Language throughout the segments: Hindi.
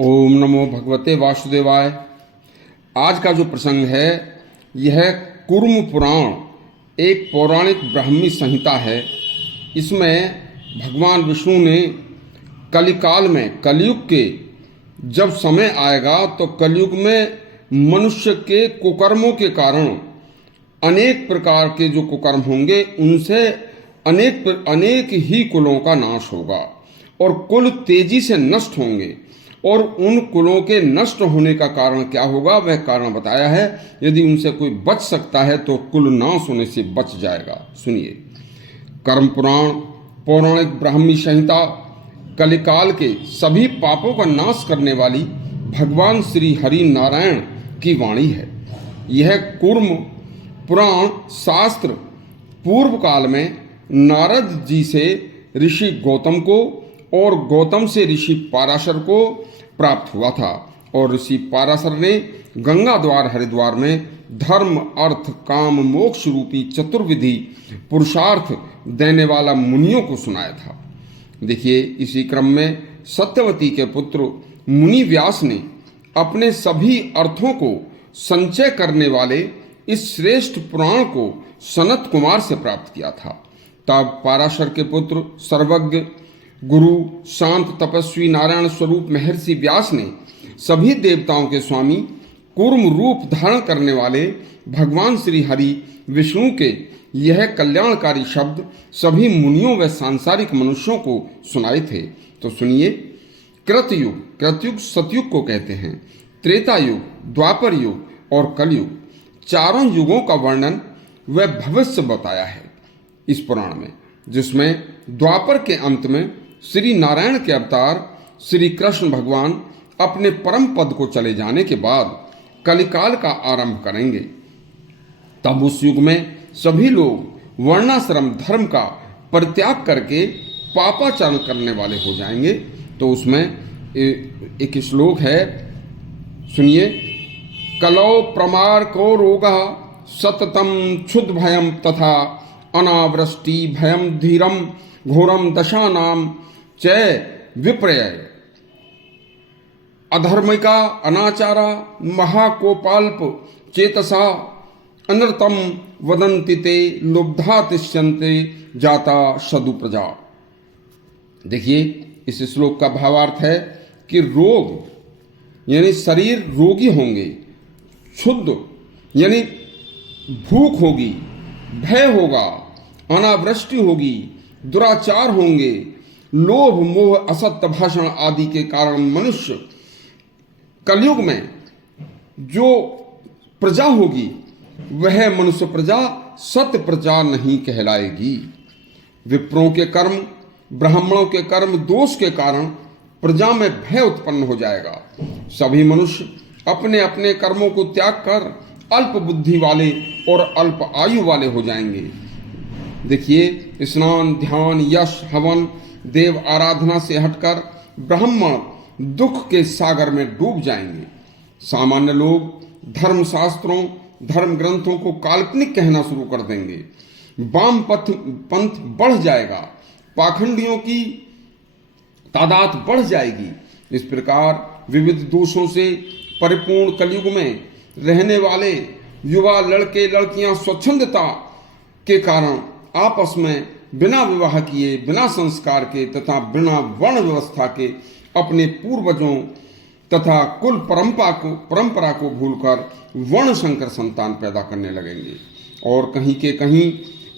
ओम नमो भगवते वासुदेवाय। आज का जो प्रसंग है यह कूर्म पुराण एक पौराणिक ब्राह्मी संहिता है। इसमें भगवान विष्णु ने कलिकाल में कलयुग के जब समय आएगा तो कलयुग में मनुष्य के कुकर्मों के कारण अनेक प्रकार के जो कुकर्म होंगे उनसे अनेक ही कुलों का नाश होगा और कुल तेजी से नष्ट होंगे। और उन कुलों के नष्ट होने का कारण क्या होगा वह कारण बताया है। यदि उनसे कोई बच सकता है तो कुल नाश होने से बच जाएगा। सुनिए, कर्म पुराण पौराणिक ब्राह्मी संहिता कलिकाल के सभी पापों का नाश करने वाली भगवान श्री हरि नारायण की वाणी है। यह कूर्म पुराण शास्त्र पूर्व काल में नारद जी से ऋषि गौतम को और गौतम से ऋषि पाराशर को प्राप्त हुआ था और ऋषि पाराशर ने गंगा द्वार हरिद्वार में धर्म अर्थ काम मोक्ष रूपी चतुर्विधि पुरुषार्थ देने वाला मुनियों को सुनाया था। देखिए, इसी क्रम में सत्यवती के पुत्र मुनि व्यास ने अपने सभी अर्थों को संचय करने वाले इस श्रेष्ठ पुराण को सनत कुमार से प्राप्त किया था। तब पाराशर के पुत्र सर्वज्ञ गुरु शांत तपस्वी नारायण स्वरूप महर्षि व्यास ने सभी देवताओं के स्वामी कूर्म रूप धारण करने वाले भगवान श्री हरि विष्णु के यह कल्याणकारी शब्द सभी मुनियों व सांसारिक मनुष्यों को सुनाए थे। तो सुनिए, कृतयुग सतयुग को कहते हैं, त्रेता युग, द्वापर युग और कलयुग, चारों युगों का वर्णन व भविष्य बताया है इस पुराण में, जिसमें द्वापर के अंत में श्री नारायण के अवतार श्री कृष्ण भगवान अपने परम पद को चले जाने के बाद कलिकाल का आरंभ करेंगे। तब उस युग में सभी लोग वर्णाश्रम धर्म का परित्याग करके पापाचरण करने वाले हो जाएंगे। तो उसमें एक श्लोक है, सुनिए, कलौ प्रमार को रोगा सततम क्षुद भयम तथा अनावृष्टि भयम धीरम घोरम दशानाम चय विप्रय अधर्मिका अनाचारा महाकोपाल्प चेतसा अनर्तम वदन्ति ते लुब्धा तिष्यन्ते जाता सदु प्रजा। देखिए, इस श्लोक का भावार्थ है कि रोग यानी शरीर रोगी होंगे, क्षुद्ध यानी भूख होगी, भय होगा, अनावृष्टि होगी, दुराचार होंगे, लोभ मोह असत्य भाषण आदि के कारण मनुष्य कलयुग में जो प्रजा होगी वह मनुष्य प्रजा सत्य प्रजा नहीं कहलाएगी। विप्रों के कर्म ब्राह्मणों के कर्म दोष के कारण प्रजा में भय उत्पन्न हो जाएगा। सभी मनुष्य अपने अपने कर्मों को त्याग कर अल्प बुद्धि वाले और अल्प आयु वाले हो जाएंगे। देखिए, स्नान ध्यान यश हवन देव आराधना से हटकर ब्राह्मण दुख के सागर में डूब जाएंगे। सामान्य लोग धर्म शास्त्रों धर्म ग्रंथों को काल्पनिक कहना शुरू कर देंगे। वाम पंथ बढ़ जाएगा, पाखंडियों की तादाद बढ़ जाएगी। इस प्रकार विविध दोषों से परिपूर्ण कलयुग में रहने वाले युवा लड़के लड़कियां स्वच्छंदता के कारण आपस में बिना विवाह किए, बिना संस्कार के तथा बिना वर्ण व्यवस्था के अपने पूर्वजों तथा कुल परंपरा को भूलकर वर्ण संकर संतान पैदा करने लगेंगे और कहीं के कहीं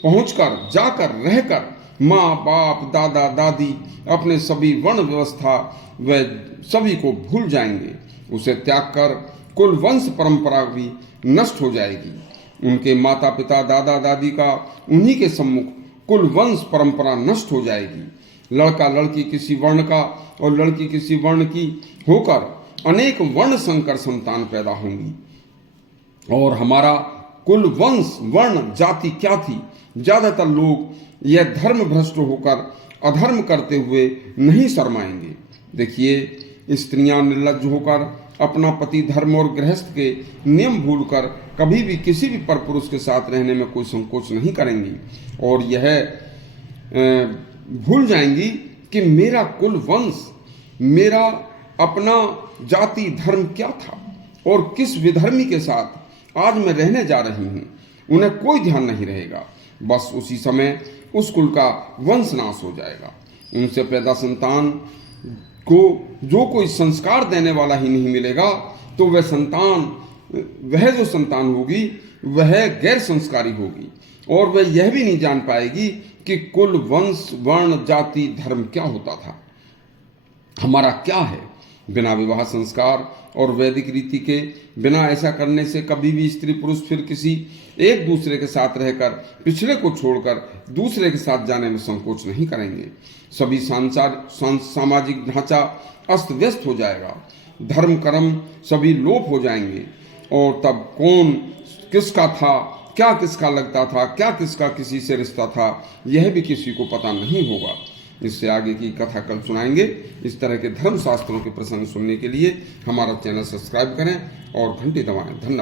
पहुंचकर जाकर रहकर माँ बाप दादा दादी अपने सभी वर्ण व्यवस्था व सभी को भूल जाएंगे। उसे त्याग कर कुल वंश परंपरा भी नष्ट हो जाएगी। उनके माता पिता दादा दादी का उन्हीं के सम्मुख कुल वंश परंपरा नष्ट हो जाएगी। लड़का लड़की किसी वर्ण का और लड़की किसी वर्ण की होकर अनेक वर्ण संकर संतान पैदा होंगी और हमारा कुल वंश वर्ण जाति क्या थी। ज्यादातर लोग यह धर्म भ्रष्ट होकर अधर्म करते हुए नहीं शर्माएंगे। देखिए, स्त्रियां निर्लज्ज होकर अपना पति धर्म और गृहस्थ के नियम भूलकर कभी भी किसी भी परपुरुष के साथ रहने में कोई संकोच नहीं करेंगी और यह भूल जाएंगी कि मेरा कुल वंश मेरा अपना जाति धर्म क्या था और किस विधर्मी के साथ आज मैं रहने जा रही हूँ, उन्हें कोई ध्यान नहीं रहेगा। बस उसी समय उस कुल का वंश नाश हो जाएगा। उनसे पैदा संतान को जो कोई संस्कार देने वाला ही नहीं मिलेगा तो वह जो संतान होगी वह गैर संस्कारी होगी और वह यह भी नहीं जान पाएगी कि कुल, वंश, वर्ण, जाति, धर्म क्या होता था, हमारा क्या है। बिना विवाह संस्कार और वैदिक रीति के बिना ऐसा करने से कभी भी स्त्री पुरुष फिर किसी एक दूसरे के साथ रहकर पिछले को छोड़कर दूसरे के साथ जाने में संकोच नहीं करेंगे। सभी सामाजिक ढांचा अस्त व्यस्त हो जाएगा, धर्म कर्म सभी लोप हो जाएंगे और तब कौन किसका था, क्या किसका लगता था, क्या किसका किसी से रिश्ता था, यह भी किसी को पता नहीं होगा। इससे आगे की कथा कल सुनाएंगे। इस तरह के धर्म शास्त्रों के प्रसंग सुनने के लिए हमारा चैनल सब्सक्राइब करें और घंटी दबाएं। धन्यवाद।